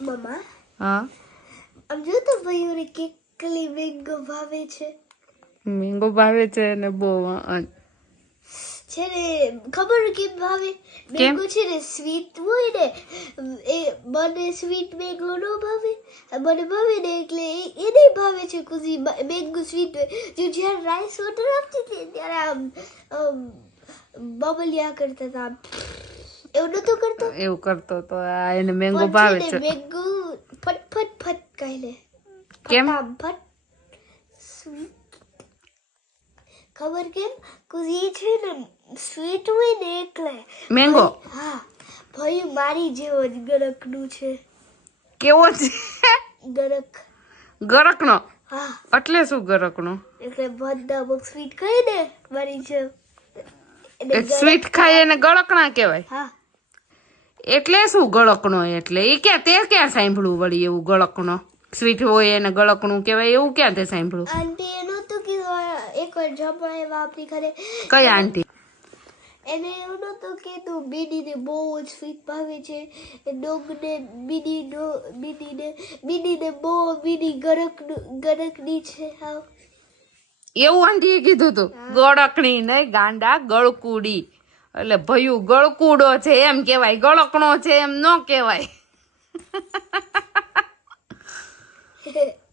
મમ્મા હા આમ જો તો ભાઈઓને કેટલી મેંગો ભાવે છે મેંગો ભાવે છે ને બહુ છે ને ખબર કેમ ભાવે મેંગો છે ને સ્વીટ હોય ને એ મને સ્વીટ મેંગો ન ભાવે મને ભાવે ને એટલે એ એને ભાવે છે કુઝી મેંગો સ્વીટ જો જ્યારે રાઈસ વોટર આપતી હતી ત્યારે આમ બબલિયા કરતા હતા. એવું નતું કરતો? એવું કરતો તો આ એને મેંગો ભાવે છે મેંગો ફટ ફટ ફટ કહી લે કેમ? ફટ ખબર કેમ? કુઝી છે ને સ્વીટ હોય ને એટલે. મેંગો હા. ભાઈ મારી જેવો જ ગરકનું છે. કેવો છે? ગરક. ગરકનો? હા. એટલે શું ગરકનો? એટલે બધા બહુ સ્વીટ કહી દે મારી જેમ. સ્વીટ ખાય એને ગળકણા કહેવાય. હા. એટલે શું ગળકણો એટલે? એ ક્યાં તે ક્યાં સાંભળ્યું વળી એવું ગળકણો? સ્વીટ હોય એને ગળકણું કહેવાય એવું ક્યાં તે સાંભળ્યું આંટી એનું તો કીધું એકવાર જમવા એવા આપણી ઘરે. કઈ આંટી એને એવું નહોતું કીધું બીડીને બહુ જ સ્વીટ ભાવે છે. ડોગને બીડી નો બીડીને બીડીને બહુ બીડી ગરક ગરકની છે હા એવું આંટીએ કીધું તું? ગળકણી નહીં ગાંડા ગળકુડી. એટલે ભયું ગળકુડો છે એમ કહેવાય ગળકણો છે એમ ન કહેવાય.